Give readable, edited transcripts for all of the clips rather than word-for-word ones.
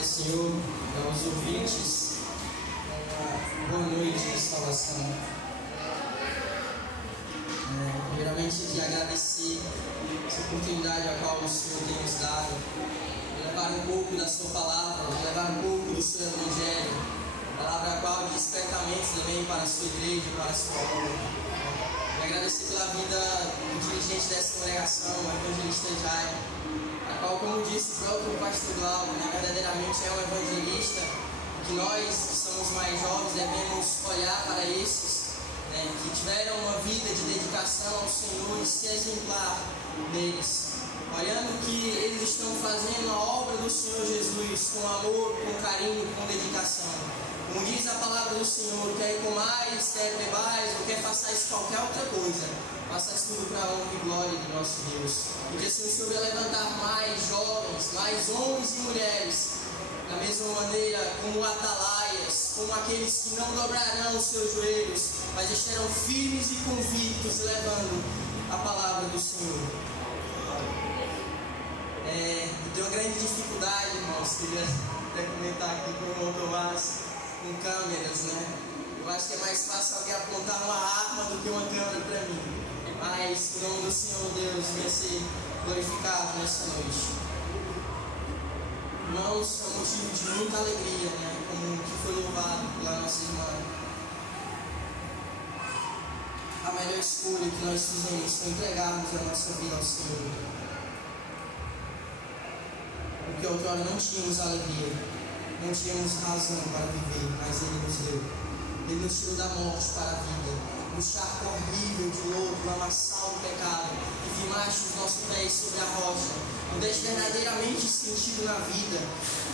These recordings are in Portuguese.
do Senhor, aos ouvintes, boa noite de salvação. Primeiramente, de agradecer essa oportunidade a qual o Senhor tem nos dado, de levar um pouco da Sua palavra, de levar um pouco do Seu Evangelho, palavra a qual despertamento também para a Sua igreja, para a Sua obra. E agradecer pela vida do dirigente dessa congregação, o evangelista Jair, a qual, como disse o próprio pastor Glauco, verdadeiramente é um evangelista, que nós, que somos mais jovens, devemos olhar para esses, que tiveram uma vida de dedicação ao Senhor e se exemplar deles, olhando que eles estão fazendo a obra do Senhor Jesus com amor, com carinho, com dedicação. Como diz a palavra do Senhor, quer comais, quer bebais, ou quer façais qualquer outra coisa, façais tudo para a honra e glória do nosso Deus. Porque assim o Senhor vai levantar mais jovens, mais homens e mulheres, da mesma maneira como atalaias, como aqueles que não dobrarão os seus joelhos, mas estarão firmes e convictos, levando a palavra do Senhor. Eu tenho uma grande dificuldade, irmãos, queria até comentar aqui com o irmão Tomás, com câmeras, Eu acho que é mais fácil alguém apontar uma arma do que uma câmera para mim. Mas o nome do Senhor Deus venha ser glorificado nessa noite. Irmãos, é um motivo de muita alegria, como que foi louvado pela nossa irmã. A melhor escolha que nós fizemos foi entregarmos a nossa vida ao Senhor. Porque outrora não tínhamos alegria, não tínhamos razão para viver, mas Ele nos deu. Ele nos tirou da morte para a vida, do charco horrível de lodo, do lamaçal do pecado, e firmaste os nossos pés sobre a rocha, nos deste verdadeiramente sentido na vida.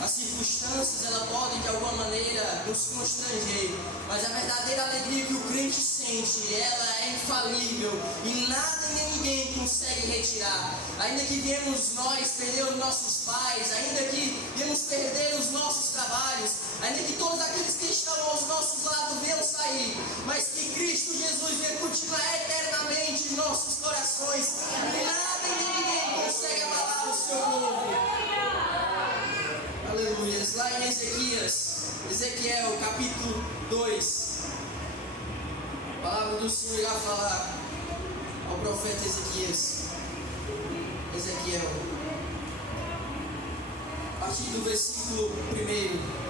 As circunstâncias, elas podem de alguma maneira nos constranger, mas a verdadeira alegria que o crente sente, ela é infalível, e nada nem ninguém consegue retirar. Ainda que viemos nós perder os nossos pais, ainda que viemos perder os nossos trabalhos, ainda que todos aqueles que estão aos nossos lados venham sair, mas que Cristo Jesus venha continuar eternamente em nossos corações, nada e nem ninguém consegue abalar o seu povo. Aleluia. Lá em Ezequiel capítulo 2, a palavra do Senhor irá falar ao profeta Ezequiel, a partir do versículo 1.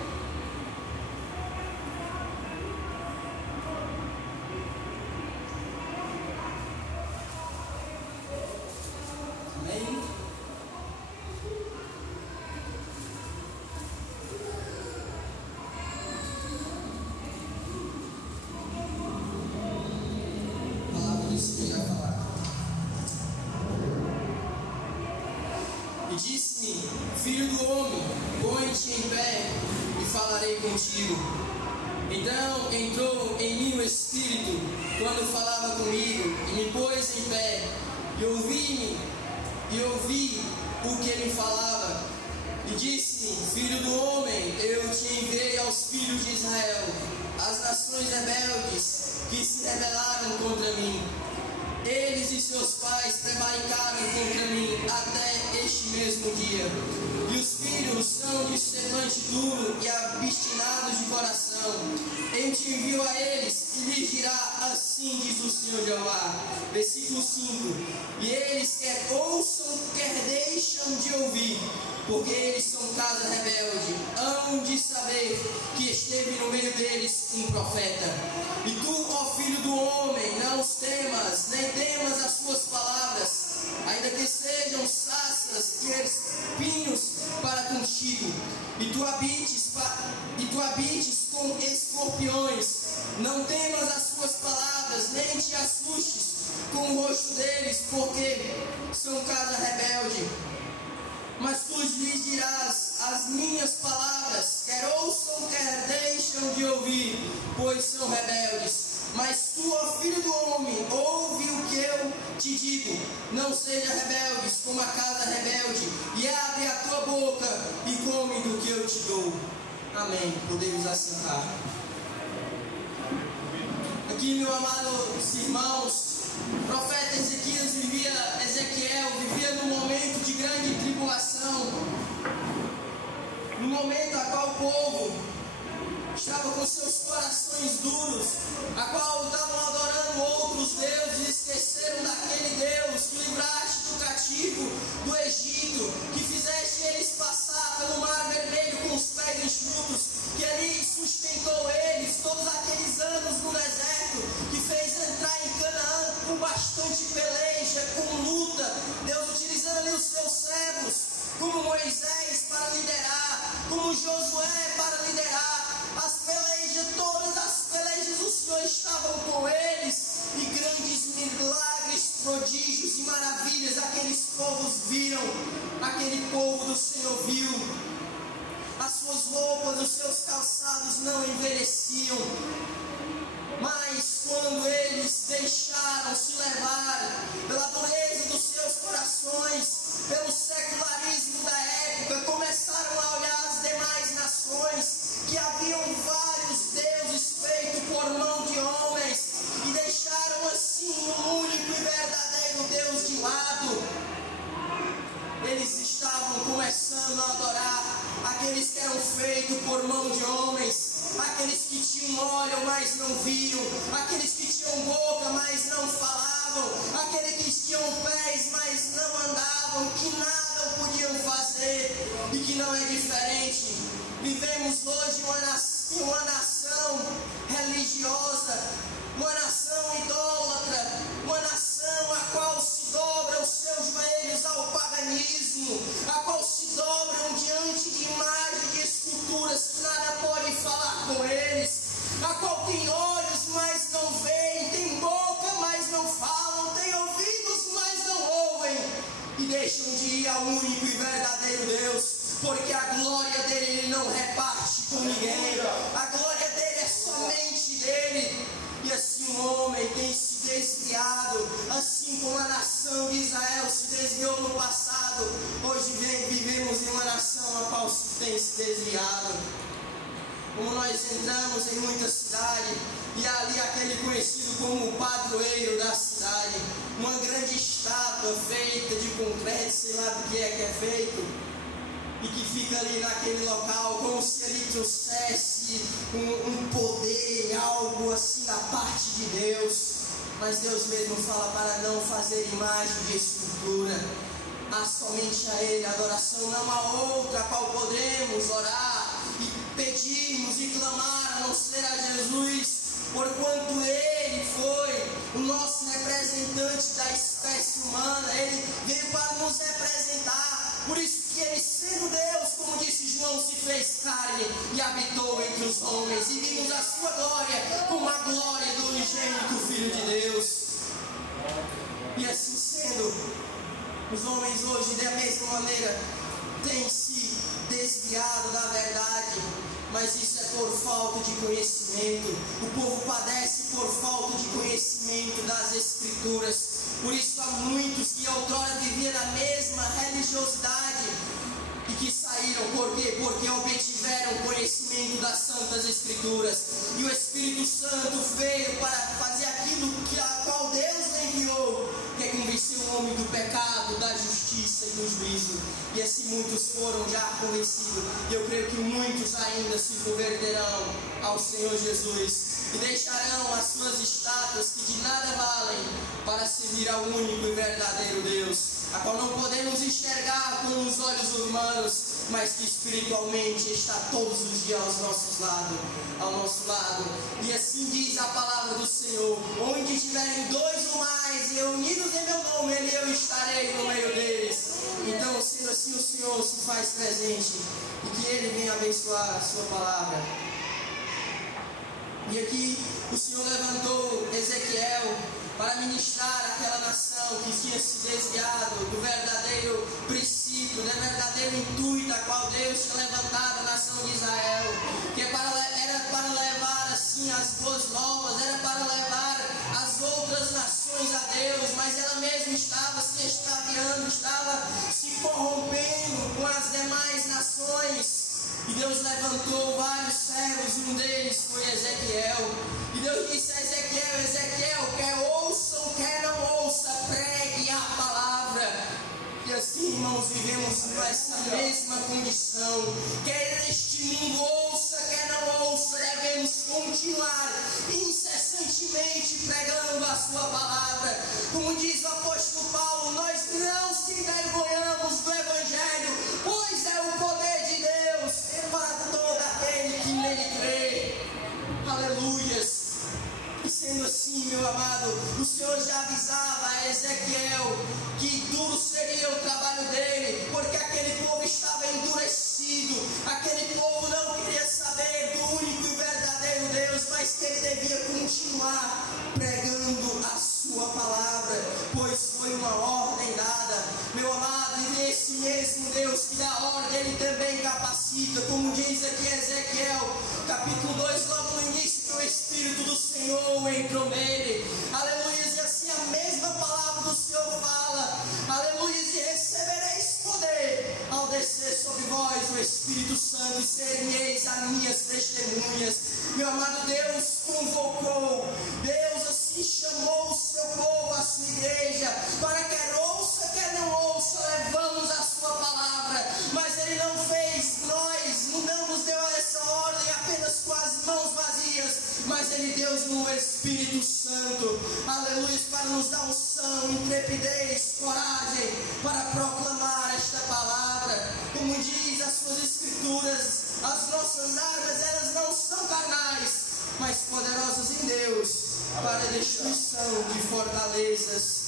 E disse-me: Filho do homem, põe-te em pé e falarei contigo. Então entrou em mim o Espírito quando falava comigo, e me pôs em pé, e ouvi o que me falava. E disse-me: Filho do homem, eu te enviei aos filhos de Israel, as nações rebeldes que se rebelaram contra mim. Eles e seus pais prevaricaram contra mim até este mesmo dia. E os filhos são de semblante duro e obstinados de coração. Eu te envio a eles e lhes dirá: assim diz o Senhor Jeová. Versículo 5. E eles quer ouçam, quer deixam de ouvir, porque eles são casa rebelde, hão de saber que esteve no meio deles um profeta. E tu, ó filho do homem, não os temas, nem temas as suas palavras, ainda que sejam saças e espinhos para contigo, e tu habites com escorpiões. Não temas as suas palavras, nem te assustes com o rosto deles, porque são casa rebelde. Mas tu lhes dirás as minhas palavras, quer ouçam, quer deixam de ouvir, pois são rebeldes. Mas tu, ó filho do homem, ouve o que eu te digo. Não seja rebeldes como a casa rebelde, e abre a tua boca e come do que eu te dou. Amém. Podemos assentar. Aqui, meus amados irmãos, o profeta Ezequiel vivia num momento de grande tribulação. No momento a qual o povo estava com seus corações duros, a qual estavam adorando outros deuses, esqueceram daquele Deus que livraste do cativo do Egito, que fizeste eles passar pelo mar vermelho com os pés enxutos, que ali sustentou eles todos aqueles anos no deserto, que fez entrar em Canaã com bastante peleja, com luta, Deus utilizando ali os seus servos, como Moisés para liderar, como Josué para liderar. As pelejas, todas as pelejas, o Senhor estava com eles, e grandes milagres, prodígios e maravilhas aqueles povos viram, aquele povo do Senhor viu. As suas roupas, os seus calçados não envelheciam, mas quando eles deixaram se levar pela dureza dos seus corações, pelo secularismo da época, começaram a olhar as demais nações, que haviam vários deuses feitos por mão de homens, e deixaram assim o único e verdadeiro Deus de lado. Eles estavam começando a adorar aqueles que eram feitos por mão de homens, aqueles que tinham olho, mas não viam, aqueles que tinham boca, mas não falavam, aqueles que tinham pés, mas não andavam, que nada podiam fazer, e que não é diferente. Vivemos hoje uma nação religiosa, uma nação idólatra, uma nação a qual se dobra os seus joelhos ao paganismo, a qual se dobram diante de imagens, de esculturas que nada podem falar com eles, a qual tem olhos, mas não veem, tem boca, mas não falam, tem ouvidos, mas não ouvem, e deixam de ir ao único e verdadeiro Deus, porque a glória dele ele não reparte com ninguém, a glória dele é somente dele. E assim o homem tem se desviado, assim como a nação de Israel se desviou no passado, hoje vivemos em uma nação a qual tem se desviado. Como nós entramos em muita cidade, e ali aquele conhecido como o padroeiro da cidade, uma grande estátua feita de concreto, sei lá do que é feito, e que fica ali naquele local, como se ele trouxesse um poder, algo assim da parte de Deus. Mas Deus mesmo fala para não fazer imagem de escultura, há somente a Ele adoração, não há outra a qual podemos orar e pedirmos e clamar, a não ser a Jesus, porquanto Ele foi o nosso representante da espécie humana, Ele veio para nos representar. Por isso que Ele, sendo Deus, como disse João, se fez carne e habitou entre os homens, e vimos a sua glória como a glória do unigênito Filho de Deus. E assim sendo, os homens hoje, da mesma maneira, têm se desviado da verdade, mas isso é por falta de conhecimento. O povo padece por falta de conhecimento das Escrituras. Por isso há muitos que outrora viviam na mesma religiosidade e que saíram, por quê? Porque obtiveram conhecimento das Santas Escrituras, e o Espírito Santo veio para fazer aquilo que a qual Deus enviou, que é convencer o homem do pecado, da justiça e do juízo. E assim muitos foram já convencidos, e eu creio que muitos ainda se converterão ao Senhor Jesus e deixarão as suas estátuas que de nada valem para servir ao único e verdadeiro Deus, a qual não podemos enxergar com os olhos humanos, mas que espiritualmente está todos os dias ao nosso lado. E assim diz a palavra do Senhor: onde estiverem dois ou mais reunidos em meu nome, eu estarei no meio deles. Então, sendo assim, o Senhor se faz presente, e que Ele venha abençoar a sua palavra. E aqui o Senhor levantou Ezequiel para ministrar aquela nação que tinha se desviado do verdadeiro princípio, do verdadeiro intuito a qual Deus tinha levantado a nação de Israel, que era para levar assim as boas novas, era para levar as outras nações a Deus, mas ela mesma estava se extraviando, estava se corrompendo com as demais nações. E Deus levantou vários servos, e um deles foi Ezequiel. E Deus disse a Ezequiel, quer ouçam, quer não ouça, pregue a palavra. E assim, irmãos, vivemos nessa mesma condição. Quer serem eis as minhas testemunhas. Meu amado, Deus convocou, Deus assim chamou o seu povo, a sua igreja, para quer ouça, quer não ouça, levamos a sua palavra. Mas Ele não fez, nós não nos deu essa ordem apenas com as mãos vazias, mas Ele deu no Espírito Santo, aleluia, para nos dar unção, intrepidez, coragem, para proclamar esta palavra. Como diz as suas escrituras, as nossas armas, elas não são carnais, mas poderosas em Deus, para a destruição de fortalezas.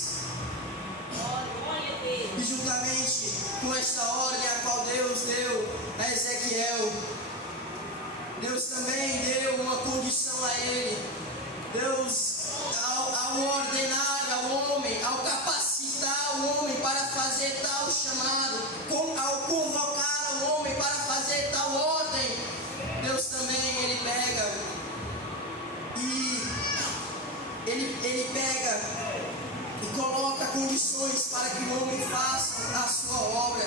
E juntamente com esta ordem a qual Deus deu a Ezequiel, Deus também deu uma condição a ele. Deus, ao ordenar ao homem, ao capacitar o homem para fazer tal chamado, ao convocar o homem para fazer tal ordem, Deus também, Ele pega e coloca condições para que o homem faça a sua obra.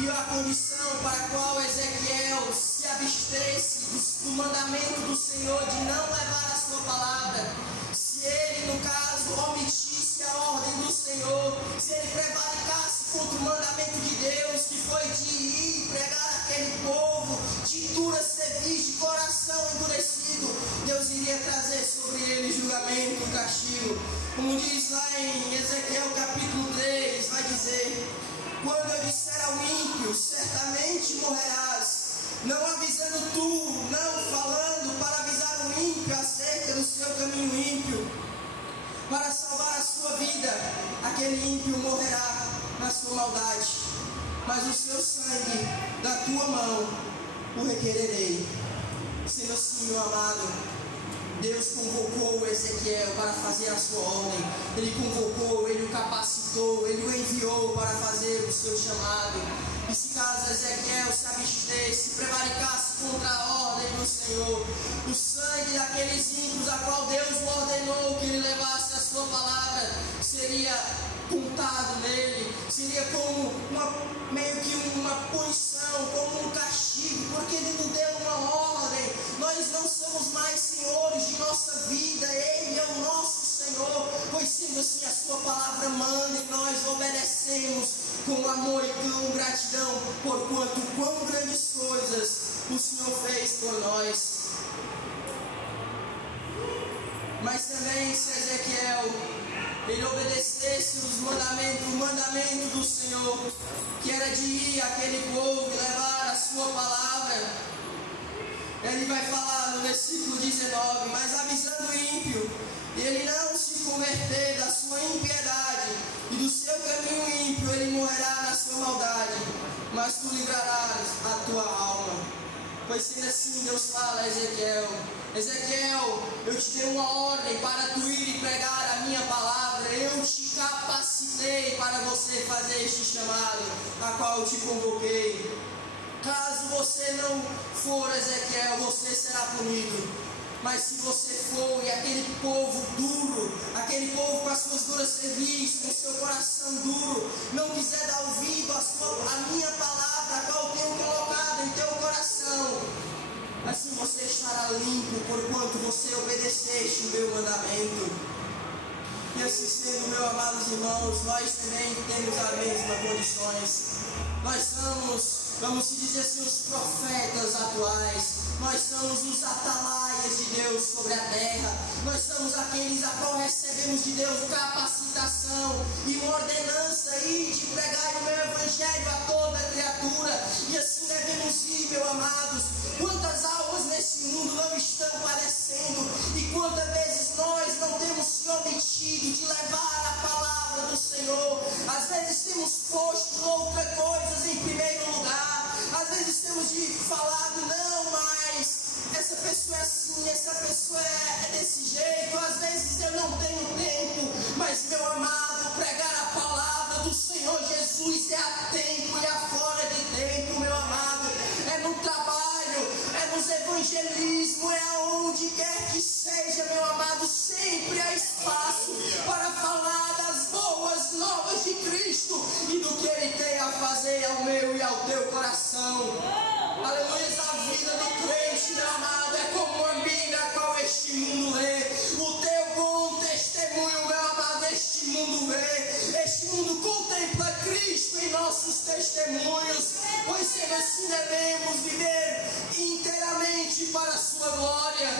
E a condição para a qual Ezequiel se abstesse do mandamento do Senhor de não levar a sua palavra, se ele, no caso, omitisse a ordem do Senhor, se ele prevaricasse contra o mandamento de Deus, que foi de ir pregar aquele povo de dura cerviz, de coração endurecido, Deus iria trazer sobre ele julgamento, castigo. Como diz lá em Ezequiel capítulo 3, vai dizer: quando eu disser ao ímpio, certamente morrerás, não avisando tu, não falando para avisar o ímpio acerca do seu caminho ímpio, para salvar a sua vida, aquele ímpio morrerá na sua maldade, mas o seu sangue da tua mão o requererei. Sendo assim, meu amado, Deus convocou Ezequiel para fazer a sua ordem. Ele convocou, Ele o capacitou, Ele o enviou para fazer o seu chamado. E se caso Ezequiel se abstesse, se prevaricasse contra a ordem do Senhor, o sangue daqueles ímpios a qual Deus o ordenou que ele levasse a sua palavra, seria contado nele, seria como meio que uma punição, como um castigo, porque ele nos deu uma ordem. Nós não somos mais senhores de nossa vida, Ele é o nosso Senhor, pois sendo assim a sua palavra manda e nós obedecemos com amor e com gratidão, porquanto quão grandes coisas o Senhor fez por nós. Mas também se Ezequiel ele obedecesse o mandamento do Senhor, que era de ir àquele povo e levar a sua palavra, ele vai falar no versículo 19: mas avisando o ímpio, ele não se converter da sua impiedade e do seu caminho ímpio, ele morrerá na sua maldade, mas tu livrarás a tua alma. Pois sendo assim, Deus fala a Ezequiel: Ezequiel, eu te dei uma ordem para tu ir e pregar a minha palavra, eu te capacitei para você fazer este chamado, a qual eu te convoquei. Caso você não for, Ezequiel, você será punido. Mas se você for e aquele povo duro, aquele povo com as suas duras cerviz, com o seu coração duro, não quiser dar ouvido à minha palavra, a qual eu tenho colocado em teu coração, assim você estará limpo, porquanto você obedeceste o meu mandamento. E assim sendo, meus amados irmãos, nós também temos as mesmas condições. Nós somos, vamos dizer assim, os profetas atuais. Nós somos os atalaias de Deus sobre a terra. Nós somos aqueles a qual recebemos de Deus capacitação e uma ordenança e de pregar o meu evangelho a toda criatura. E assim devemos ir, meus amados. Quantas almas nesse mundo não estão padecendo e quantas vezes nós não temos se omitido de levar a palavra do Senhor. Às vezes temos posto outras coisas em primeiro lugar. Às vezes temos falado, não, mas essa pessoa é assim, essa pessoa é desse jeito. Às vezes eu não tenho tempo, mas meu amado, pregar a palavra do Senhor Jesus é a tempo e a fora de tempo, meu amado. É no trabalho, é nos evangelismo, é aonde quer que seja, meu amado. Sempre há espaço para falar das boas novas de Cristo e do que Ele tem a fazer ao meu e ao teu coração. Aleluia. assim devemos viver inteiramente para a sua glória,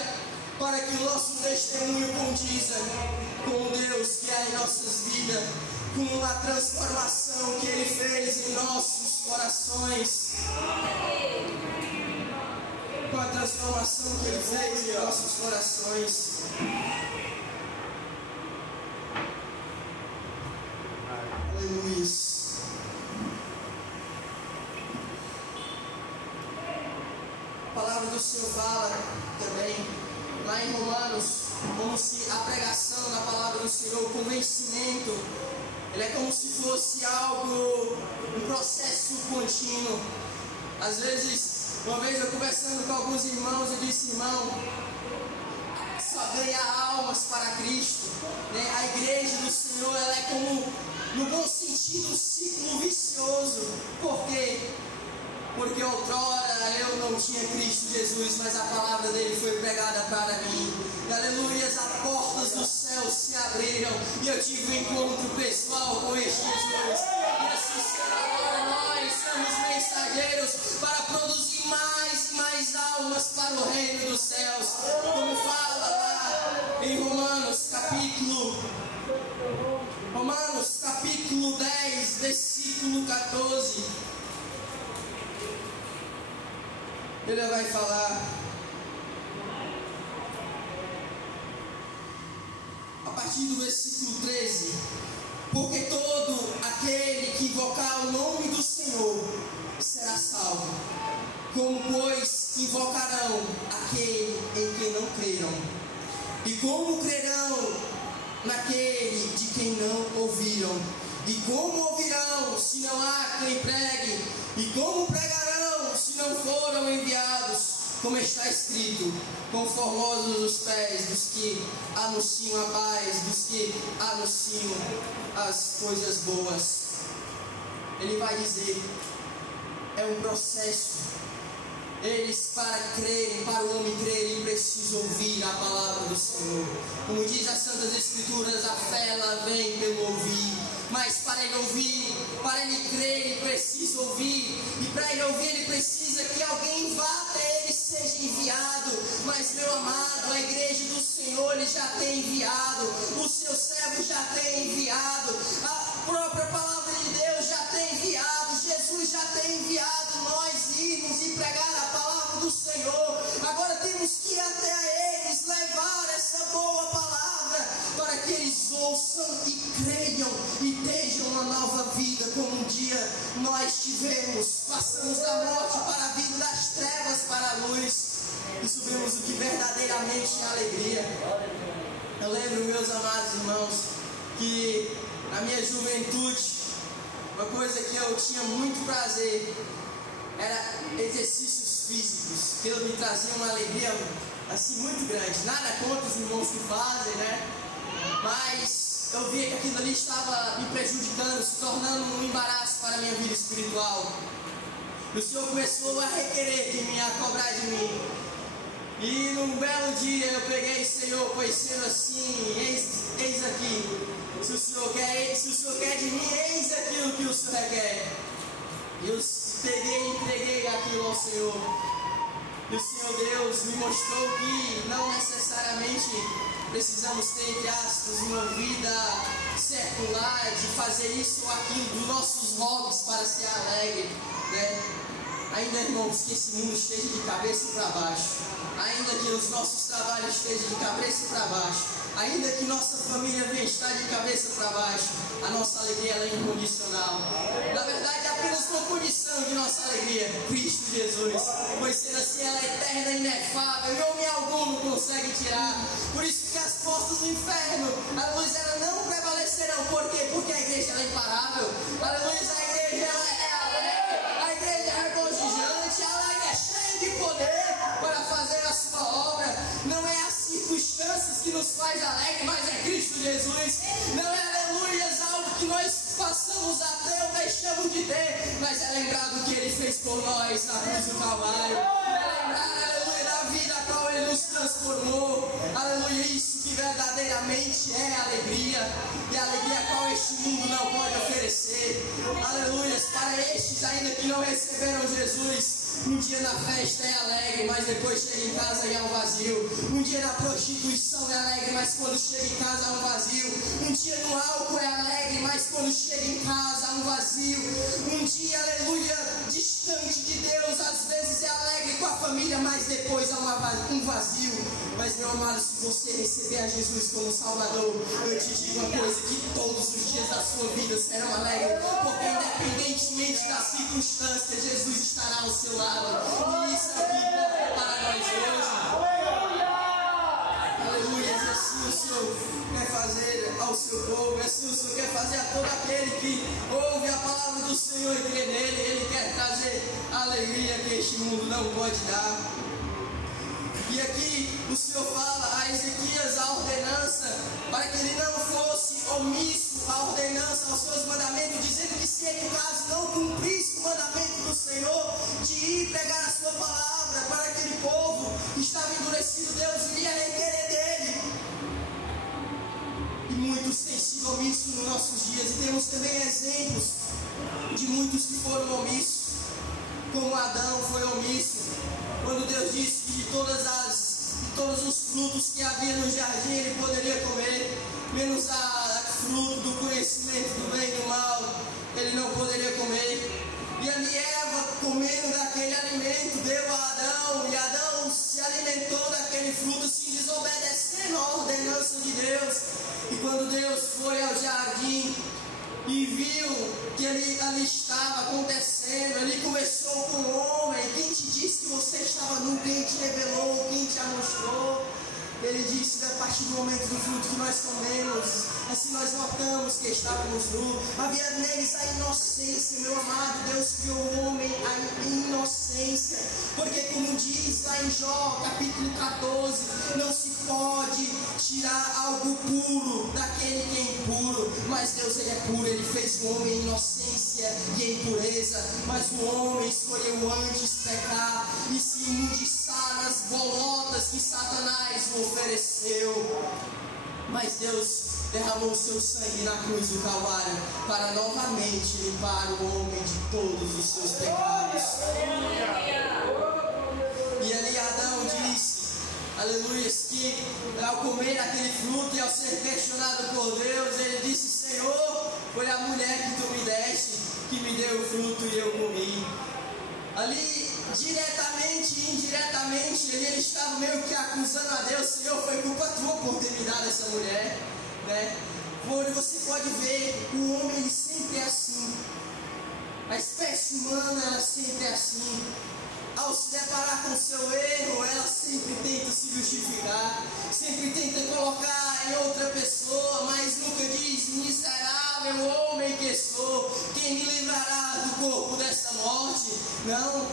para que o nosso testemunho condiza com Deus que há em nossas vidas, com a transformação que Ele fez em nossos corações. Com a transformação que Ele fez em nossos corações. Aleluia. A palavra do Senhor fala também, lá em Romanos, como se a pregação da palavra do Senhor, o convencimento, ele é como se fosse algo, um processo contínuo. Às vezes, uma vez eu conversando com alguns irmãos, eu disse: irmão, só ganha almas para Cristo, né? A igreja do Senhor, ela é como, no bom sentido, um ciclo vicioso. Por quê? Porque outrora eu não tinha Cristo Jesus, mas a palavra dele foi pregada para mim. E, aleluia, as portas do céu se abriram e eu tive um encontro pessoal com este Jesus. E assim será agora nós somos mensageiros para produzir mais e mais almas para o reino dos céus. Como fala lá em Romanos capítulo 10, versículo 14. Ele vai falar a partir do versículo 13: porque todo aquele que invocar o nome do Senhor será salvo. Como, pois, invocarão aquele em quem não creram? E como crerão naquele de quem não ouviram? E como ouvirão se não há quem pregue? E como pregarão se não foram enviados? Como está escrito: conformosos os pés dos que anunciam a paz, dos que anunciam as coisas boas. Ele vai dizer, é um processo. Eles, para crerem, para o homem crerem, precisam ouvir a palavra do Senhor. Como diz as Santas Escrituras, a fé ela vem pelo ouvir. Mas para ele ouvir, para ele crer, ele precisa ouvir. E para ele ouvir, ele precisa que alguém vá até ele, seja enviado. Mas, meu amado, a igreja do Senhor, ele já tem enviado. O seu servo já tem enviado. A própria palavra de Deus já tem enviado. Jesus já tem enviado nós irmos e pregar a palavra do Senhor. Agora temos que ir até a eles, levar essa boa palavra, para que eles ouçam e creiam e tenham uma nova vida, como um dia nós tivemos. Passamos da morte para a vida, das trevas para a luz, e subimos o que verdadeiramente é alegria. Eu lembro, meus amados irmãos, que na minha juventude, uma coisa que eu tinha muito prazer era exercícios físicos, que me traziam uma alegria assim muito grande. Nada contra os irmãos que fazem, né? Mas eu via que aquilo ali estava me prejudicando, se tornando um embaraço para a minha vida espiritual. E o Senhor começou a requerer de mim, a cobrar de mim. E num belo dia eu peguei: Senhor, pois sendo assim, eis aqui. Se o Senhor quer de mim, eis aquilo que o Senhor requer. E eu peguei e entreguei aquilo ao Senhor. E o Senhor Deus me mostrou que não necessariamente precisamos ter, entre aspas, uma vida secular, de fazer isso ou aquilo, dos nossos hobbies para ser alegre, né? Ainda, irmãos, que esse mundo esteja de cabeça para baixo, ainda que os nossos trabalhos estejam de cabeça para baixo, ainda que nossa família venha estar de cabeça para baixo, a nossa alegria ela é incondicional. Na verdade, é apenas uma condição de nossa alegria: Cristo Jesus. Pois sendo assim, ela é eterna e inefável, e homem algum não consegue tirar. Por isso que as portas do inferno, aleluia, elas não prevalecerão. Por quê? Porque a igreja ela é imparável. Aleluia, a igreja ela é alegre, a igreja é regozijante, ela é cheia de poder para fazer a sua obra. Não é as circunstâncias que nos faz alegre, mas é Cristo Jesus. Não é, aleluia, algo que nós passamos a ter ou deixamos de ter, mas é lembrar do que Ele fez por nós na cruz do Calvário. É lembrar, aleluia, da vida a qual Ele nos transformou. Aleluia, isso que que verdadeiramente é alegria, e a alegria a qual este mundo não pode oferecer. Aleluia. Para estes ainda que não receberam Jesus, um dia na festa é alegre, mas depois chega em casa e há um vazio. Um dia na prostituição é alegre, mas quando chega em casa há um vazio. Um dia no álcool é alegre, mas quando chega em casa há um vazio. Um dia, aleluia, distante de Deus, às vezes é alegre com a família, mas depois há um vazio. Mas, meu amado, se você receber a Jesus como Salvador, eu te digo uma coisa, que todos os dias da sua vida serão alegres, porque independentemente das circunstâncias, Jesus estará ao seu lado. E isso é o que importa para nós hoje. Aleluia. Assim o Senhor quer fazer ao seu povo, assim o Senhor quer fazer a todo aquele que ouve a palavra do Senhor e crê nele. Ele quer trazer a alegria que este mundo não pode dar. E aqui o Senhor fala a Ezequias a ordenança, para que ele não fosse omisso à ordenança, aos seus mandamentos, dizendo que se ele caso não cumprisse o mandamento do Senhor, de ir pregar a sua palavra para aquele povo que estava endurecido, Deus iria requerer dele. E muitos têm sido omissos nos nossos dias, e temos também exemplos de muitos que foram omissos, como Adão foi omisso, quando Deus disse que de todos os frutos que havia no jardim ele poderia comer, menos a fruto do conhecimento do bem e do mal, ele não poderia comer. E ali Eva, comendo daquele alimento, deu a Adão, e Adão se alimentou daquele fruto, se desobedecendo à ordenança de Deus. E quando Deus foi ao jardim e viu que ali estava acontecendo, ele começou com o homem: quem te disse que você estava nu? Quem te revelou? Quem te mostrou? Ele disse: a partir do momento do fruto que nós comemos, assim nós notamos que estávamos nus. Havia neles a inocência, meu amado. Deus criou o homem a inocência, porque como diz lá em Jó, capítulo 14, não se pode tirar algo puro daquele que é impuro. Mas Deus, ele é puro, ele fez o homem em inocência e em pureza. Mas o homem escolheu antes pecar e se imundiçar nas bolotas que Satanás o ofereceu. Mas Deus derramou o seu sangue na cruz do Calvário para novamente limpar o homem de todos os seus pecados. E ali Adão disse, aleluia, que ao comer aquele fruto e ao ser questionado por Deus, ele disse: Senhor, foi a mulher que tu me deste que me deu o fruto e eu comi. Ali, diretamente e indiretamente, ele estava meio que acusando a Deus: Senhor, foi culpa tua por ter me dado essa mulher, né? Você pode ver, o homem ele sempre é assim, a espécie humana ela sempre é assim. Ao se deparar com o seu erro, ela sempre tenta se justificar, sempre tenta colocar em outra pessoa, mas nunca diz: miserável homem que sou, quem me livrará do corpo dessa morte? Não,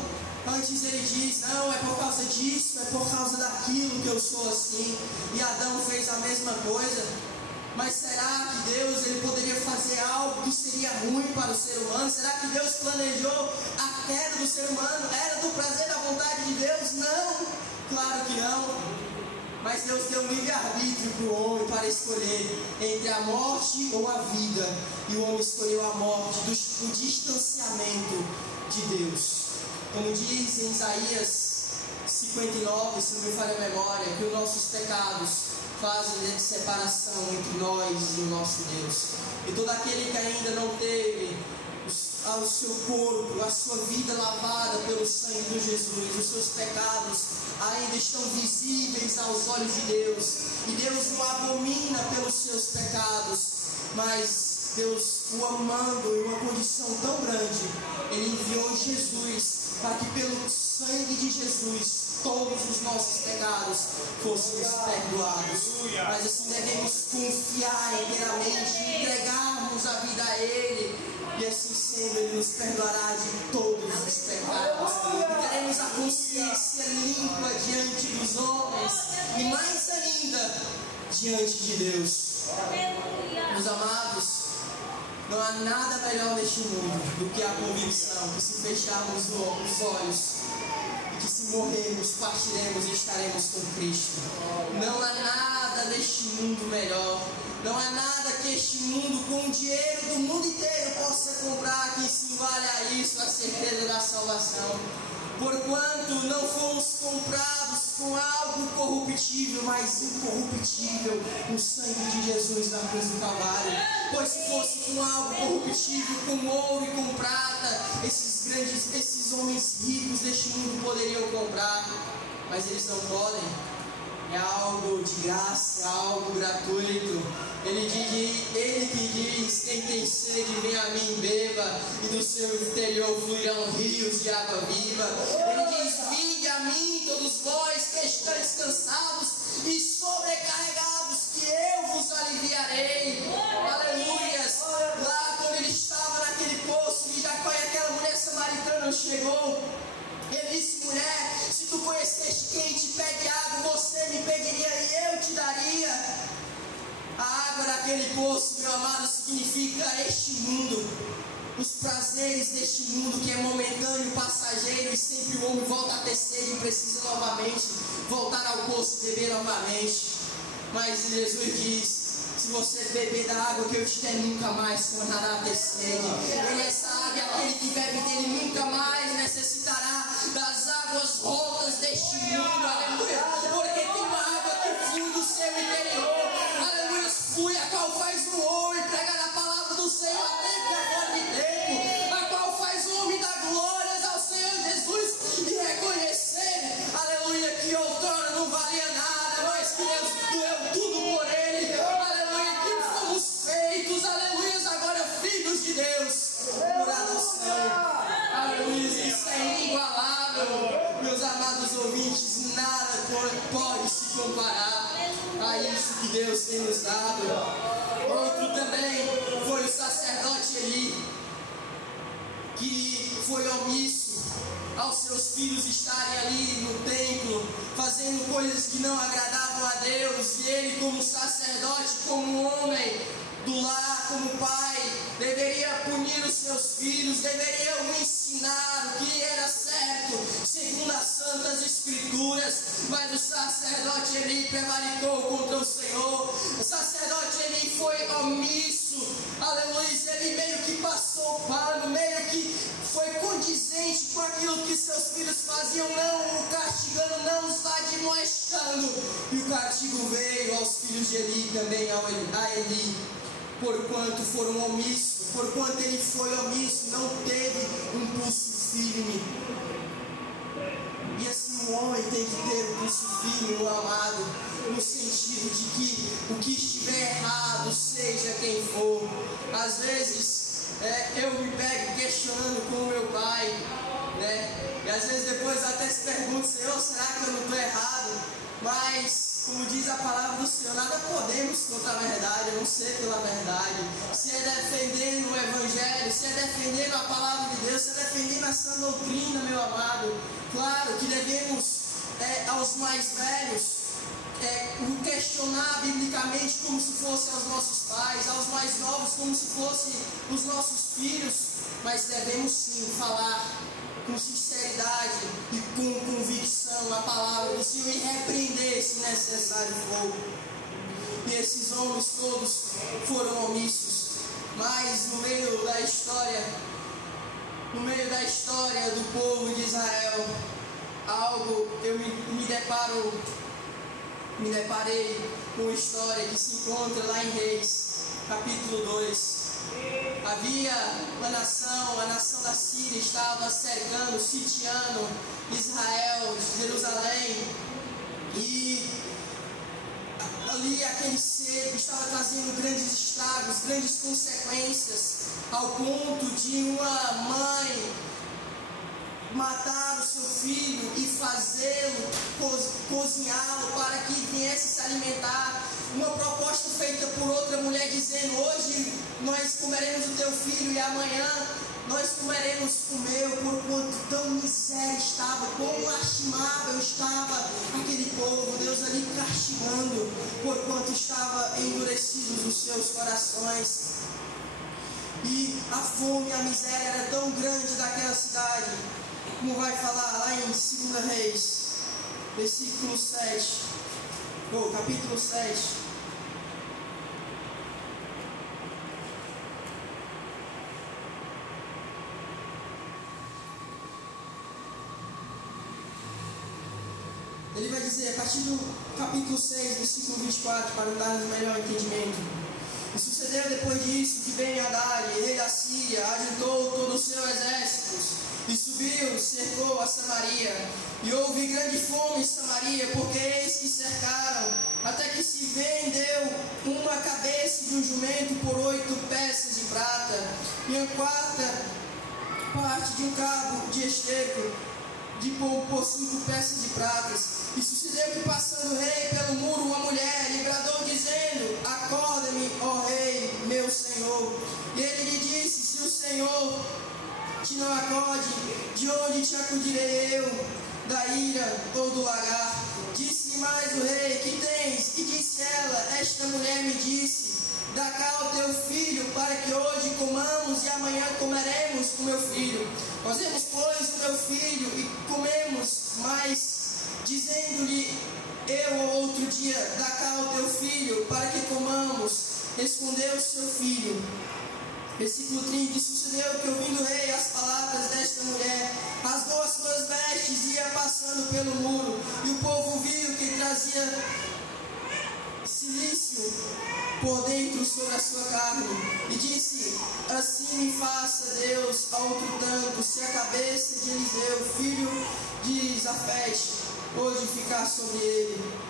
antes ele diz: não, é por causa disso, é por causa daquilo que eu sou assim. E Adão fez a mesma coisa. Mas será que Deus ele poderia fazer algo que seria ruim para o ser humano? Será que Deus planejou a queda do ser humano? Era do prazer da vontade de Deus? Não, claro que não. Mas Deus deu um livre-arbítrio para o homem para escolher entre a morte ou a vida. E o homem escolheu a morte, o distanciamento de Deus. Como diz em Isaías 59, se não me falha a memória, que os nossos pecados fazem separação entre nós e o nosso Deus. E todo aquele que ainda não teve o seu corpo, a sua vida lavada pelo sangue de Jesus, os seus pecados ainda estão visíveis aos olhos de Deus. E Deus o abomina pelos seus pecados. Mas Deus, o amando em uma condição tão grande, Ele enviou Jesus para que pelo sangue de Jesus todos os nossos pecados fossem perdoados. Mas assim devemos confiar inteiramente, entregarmos a vida a Ele, e assim sendo Ele nos perdoará de todos os pecados. E teremos a consciência limpa diante dos homens e mais ainda diante de Deus. Meus amados, não há nada melhor neste mundo do que a convicção que se fecharmos os olhos e que se morrermos, partiremos e estaremos com Cristo. Não há nada neste mundo melhor. Não há nada que este mundo, com o dinheiro do mundo inteiro, possa comprar que se iguale a isso, a certeza da salvação. Porquanto não fomos comprados com algo corruptível, mas incorruptível, o sangue de Jesus na cruz do Calvário. Pois se fosse com algo corruptível, com ouro e com prata, esses homens ricos deste mundo poderiam comprar, mas eles não podem. É algo de graça, é algo gratuito. Ele que diz: quem tem sede, vem a mim, beba, e do seu interior fluirão rios de água viva. Ele diz: vinde a mim, todos vós que estáis cansados e sobrecarregados, que eu vos aliviarei. Aleluias. Lá quando ele estava naquele poço de Jacó, e aquela mulher samaritana chegou, ele disse: mulher, se tu conheceste quem te pede água, você me pediria e eu te daria. A água daquele poço, meu amado, significa este mundo, os prazeres deste mundo que é momentâneo, passageiro, e sempre o homem volta a ter sede e precisa novamente voltar ao poço e beber novamente. Mas Jesus diz: se você beber da água que eu te der, nunca mais tornará a ter sede. Ele é essa água, e aquele que bebe dele nunca mais necessitará das águas rotas deste mundo. Aleluia. Porque tem uma água que flui do seu interior. Aleluia. Flui, a qual faz o homem pregar a palavra do Senhor a tempo e a fora de tempo. A qual faz o homem dar glórias ao Senhor Jesus e reconhecer, aleluia, que outrora não valia nada, mas que Deus doeu tudo por ele. Aleluia, que fomos feitos, aleluia, agora filhos de Deus, por adoção. Aleluia, isso é inigualável, meus amados ouvintes. Nada pode se comparar a isso que Deus tem nos dado. Outro também foi o sacerdote Eli, que foi omisso aos seus filhos estarem ali no templo, fazendo coisas que não agradavam a Deus. E ele, como sacerdote, como homem do lar, como pai, deveria punir os seus filhos, deveria o ensinar o que era certo, segundo as santas escrituras. Mas o sacerdote Eli prevaricou contra o Senhor. O sacerdote Eli foi omisso, aleluia. Ele meio que passou o pano, meio que foi condizente com aquilo que seus filhos faziam, não o castigando, não os admoestando. E o castigo veio aos filhos de Eli, também a Eli, porquanto foram omissos, porquanto ele foi omisso, não teve um pulso firme. E assim o homem tem que ter um pulso firme, meu amado, no sentido de que o que estiver errado, seja quem for. Às vezes eu me pego questionando com o meu pai, né? E às vezes depois até se pergunto: Senhor, será que eu não estou errado? Mas, como diz a palavra do Senhor, nada podemos contra a verdade, a não ser pela verdade. Se é defendendo o Evangelho, se é defendendo a palavra de Deus, se é defendendo a sã doutrina, meu amado. Claro que devemos, aos mais velhos, o questionar biblicamente como se fossem aos nossos pais, aos mais novos como se fossem os nossos filhos. Mas devemos sim falar com sinceridade e com convicção a palavra do Senhor e repreender se necessário for. E esses homens todos foram omissos. Mas no meio da história do povo de Israel, eu me deparei com uma história que se encontra lá em Reis, capítulo 2. Havia a nação da Síria estava cercando, sitiando Israel, Jerusalém, e ali aquele cerco estava trazendo grandes estragos, grandes consequências, ao ponto de uma mãe matar o seu filho e fazê-lo, cozinhá-lo para que viesse se alimentar. Uma proposta feita por outra mulher dizendo: hoje nós comeremos o teu filho e amanhã nós comeremos o meu. Porquanto tão miséria estava, quão lastimável estava aquele povo. Deus ali castigando, porquanto estava endurecidos os seus corações. E a fome e a miséria era tão grande daquela cidade, como vai falar lá em 2 Reis, versículo 7. capítulo 7. Ele vai dizer, a partir do capítulo 6, versículo 24, para dar-nos melhor entendimento. E sucedeu depois disso que Ben-Hadad, rei da Síria, ajuntou todos os seus exércitos, e subiu, cercou a Samaria. E houve grande fome em Samaria, porque eis que cercaram, até que se vendeu uma cabeça de um jumento por 8 peças de prata, e a quarta parte de um cabo de esterco de por 5 peças de pratas. E sucedeu que, passando o rei pelo muro, uma mulher lhe bradou, dizendo: acorda-me, ó rei, meu senhor. E ele lhe disse: se o Senhor te não acorde, de onde te acudirei eu? Da ira ou do lagar? Disse-lhe mais o rei: que tens? E disse ela: esta mulher me disse: dá cá o teu filho, para que hoje comamos e amanhã comeremos com meu filho. Fazemos, pois, o meu filho e comemos, mas dizendo-lhe eu outro dia: dá cá o teu filho, para que comamos. Respondeu seu filho. Versículo 30. E sucedeu que, ouvindo o rei as palavras desta mulher, rasgou as suas vestes e ia passando pelo muro. E o povo viu que trazia cilício por dentro sobre a sua carne, e disse: assim me faça Deus a outro tanto, se a cabeça de Eliseu, filho de Zafete, hoje ficar sobre ele.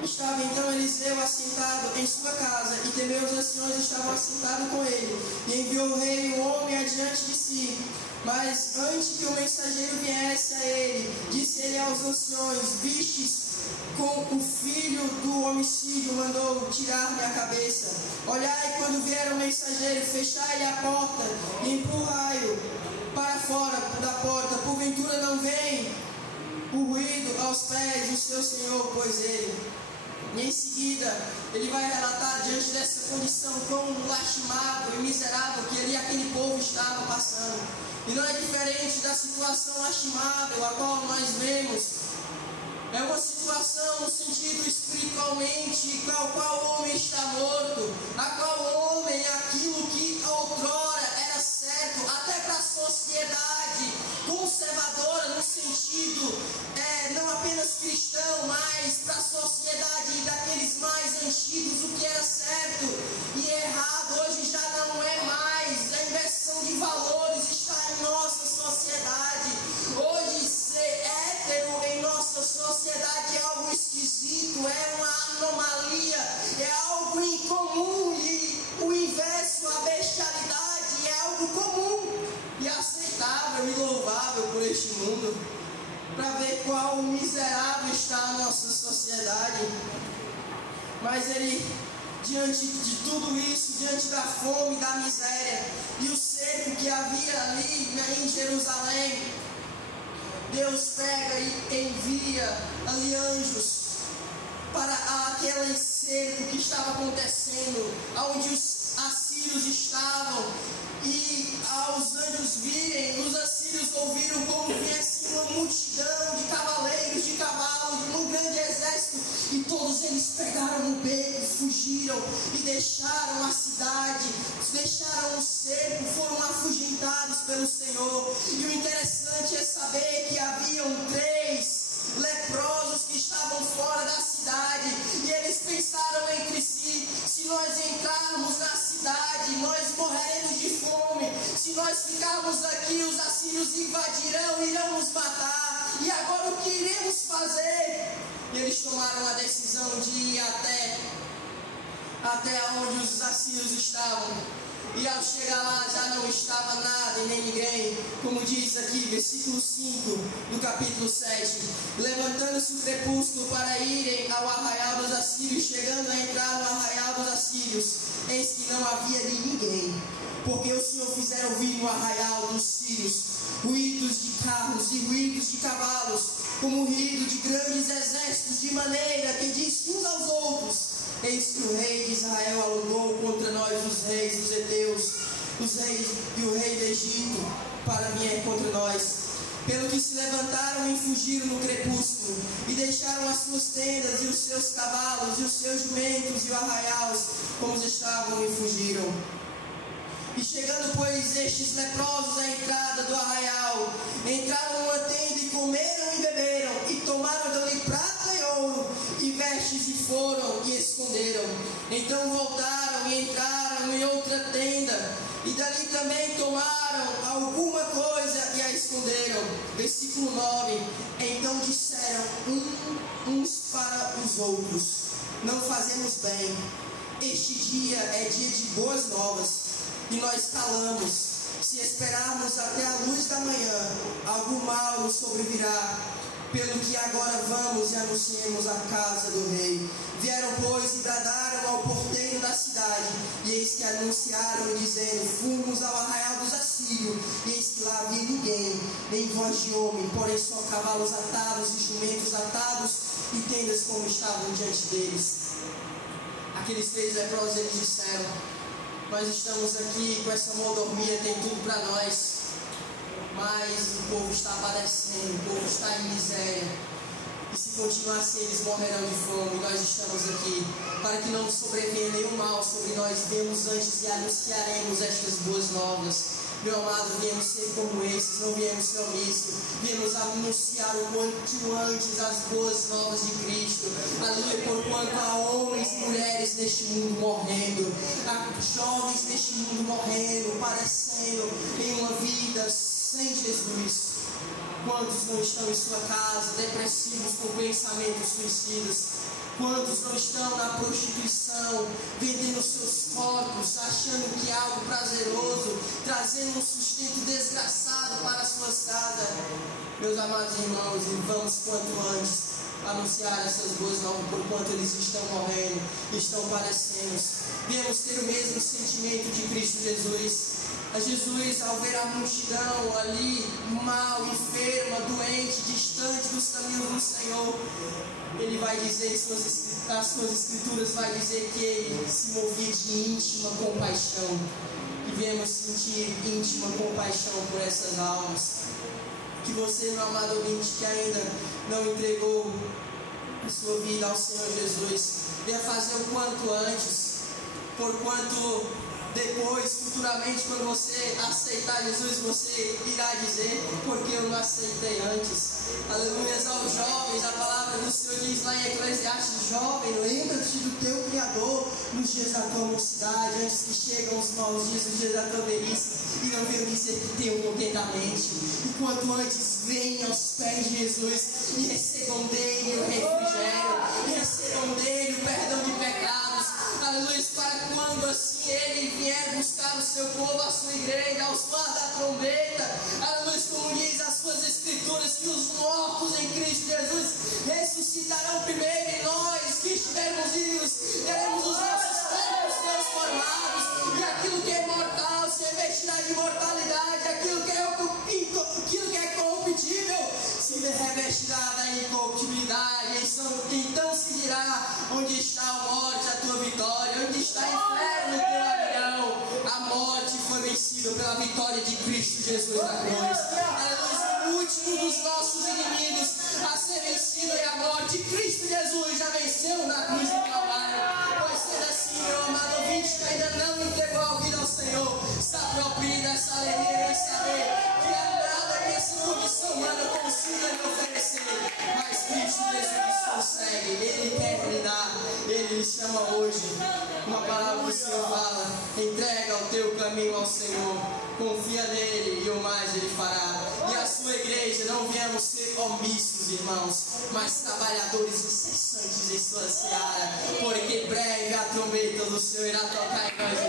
Estava então Eliseu assentado em sua casa, e temeus anciões estavam assentados com ele. E enviou o rei um homem adiante de si. Mas antes que o mensageiro viesse a ele, disse ele aos anciões: vistes com o filho do homicídio, mandou tirar-me a cabeça. Olhai, quando vier o mensageiro, fechai-lhe a porta e empurrai-o para fora da porta. Porventura não vem o ruído aos pés do seu senhor, pois ele. E em seguida, ele vai relatar diante dessa condição quão lastimável e miserável que ali aquele povo estava passando. E não é diferente da situação lastimável a qual nós vemos. É uma situação no sentido espiritualmente, a qual o homem está morto, a qual o homem, aquilo que outrora era certo, até para a sociedade conservadora, no sentido não apenas cristão, mas para a sociedade daqueles mais antigos, o que era certo e errado, hoje já não é mais. A inversão de valores está em nossa sociedade. Hoje ser hétero em nossa sociedade é algo esquisito, é uma anomalia, é algo incomum, e o inverso, a bestialidade, é algo comum e aceitável e louvável por este mundo. Para ver qual miserável está a nossa sociedade. Mas ele, diante de tudo isso, diante da fome, da miséria e o cerco que havia ali em Jerusalém, Deus pega e envia ali anjos para aquele cerco que estava acontecendo, onde os assírios estavam. E aos anjos virem, os assírios ouviram como viesse uma multidão de cavaleiros, de cavalos, de um grande exército, e todos eles pegaram o beco, fugiram e deixaram a cidade, deixaram o cerco, foram afugentados pelo Senhor. E o interessante é saber que haviam 3 leprosos que estavam fora da cidade, e eles pensaram entre si: se nós entrarmos na cidade, nós morreremos de fome. Se nós ficarmos aqui, os assírios invadirão, irão nos matar. E agora o que iremos fazer? E eles tomaram a decisão de ir até onde os assírios estavam. E ao chegar lá já não estava nada e nem ninguém, como diz aqui, versículo 5 do capítulo 7. Levantando-se o crepúsculo para irem ao arraial dos assírios, chegando a entrar no arraial dos assírios, eis que não havia ali ninguém, porque o Senhor fizera ouvir no arraial dos sírios ruídos de carros e ruídos de cavalos, como o ruído de grandes exércitos, de maneira que diz uns aos outros: eis que o rei de Israel alugou contra nós os reis dos heteus, os reis e o rei do Egito, para vir contra nós. pelo que se levantaram e fugiram no crepúsculo, e deixaram as suas tendas, e os seus cavalos, e os seus jumentos, e o arraiais, como estavam, e fugiram. E chegando, pois, estes leprosos à entrada do arraial, entraram numa tenda, e comeram e beberam, e tomaram dali prata e ouro, e vestes, e foram, e esconderam. Então voltaram, e entraram em outra tenda, e dali também tomaram alguma coisa, e a esconderam. Versículo 9. Então disseram uns para os outros: não fazemos bem, este dia é dia de boas novas, e nós calamos. Se esperarmos até a luz da manhã, algo mal nos sobrevirá. Pelo que agora vamos e anunciemos a casa do rei. Vieram, pois, e bradaram ao porteiro da cidade, e eis que anunciaram, dizendo: fomos ao arraial dos assírios, e eis que lá havia ninguém, nem voz de homem, porém só cavalos atados e jumentos atados, e tendas como estavam diante deles. Aqueles 3 leprosos, eles disseram: nós estamos aqui com essa mordomia, tem tudo para nós, mas o povo está padecendo, o povo está em miséria, e se continuar assim eles morrerão de fome. Nós estamos aqui para que não sobrevenha nenhum mal sobre nós. Viemos antes e anunciaremos estas boas novas. Meu amado, viemos ser como esses, não viemos ser omissos, viemos anunciar o quanto antes as boas novas de Cristo. Aleluia, porquanto há homens e mulheres neste mundo morrendo, há jovens neste mundo morrendo, padecendo em uma vida sem Jesus. Quantos não estão em sua casa, depressivos, com pensamentos suicidas? Quantos não estão na prostituição, vendendo seus corpos, achando que é algo prazeroso, trazendo um sustento desgraçado para as suas casas? Meus amados irmãos, e vamos quanto antes anunciar essas boas novas, porquanto eles estão morrendo, estão padecendo. Viemos ter o mesmo sentimento de Cristo Jesus. A Jesus, ao ver a multidão ali, mal, enferma, doente, distante dos caminhos do Senhor, ele vai dizer, as suas escrituras vai dizer que ele se movia de íntima compaixão. E viemos sentir íntima compaixão por essas almas. Que você, meu amado ouvinte, que ainda não entregou a sua vida ao Senhor Jesus, venha fazer o quanto antes, porquanto depois, futuramente, quando você aceitar Jesus, você irá dizer: porque eu não aceitei antes. Aleluia. Aos jovens, a palavra do Senhor diz lá em Eclesiastes: jovem, lembra-te do teu Criador nos dias da tua mocidade, antes que chegam os maus dias, os dias da tua velhice, e não venham dizer que tenham contentamente. E quanto antes, venham aos pés de Jesus e recebam dele o refrigério, e recebam dele o perdão de pecados. Aleluia. Para quando assim ele vier buscar o seu povo, a sua igreja, ao soar da trombeta, aleluia, como diz as suas escrituras, que os mortos em Cristo Jesus ressuscitarão primeiro, e nós que estivermos vivos teremos os nossos corpos transformados, e aquilo que é mortal se revestirá de imortalidade, aquilo que é corruptível se revestirá da incorruptibilidade. Então se dirá: onde está a morte, a tua vitória? Onde está o inferno, o teu aguilhão? A morte foi vencida pela vitória de Cristo Jesus na cruz. Aleluia. O último dos nossos inimigos a ser vencido é a morte. Cristo Jesus já venceu na cruz do Calvário. Pois sendo assim, meu amado ouvinte, que ainda não entregou a vida ao Senhor, se aproprie dessa alegria e saber que a nada que essa condição humana consiga lhe oferecer, mas Cristo Jesus consegue. Ele quer lhe dar. Ele lhe chama hoje. Uma palavra do Senhor fala: entrega o teu caminho ao Senhor, confia nele e o mais ele fará. E a sua igreja, não viemos ser omissos, irmãos, mas trabalhadores incessantes em sua seara, porque breve a trombeta do Senhor irá tocar em nós.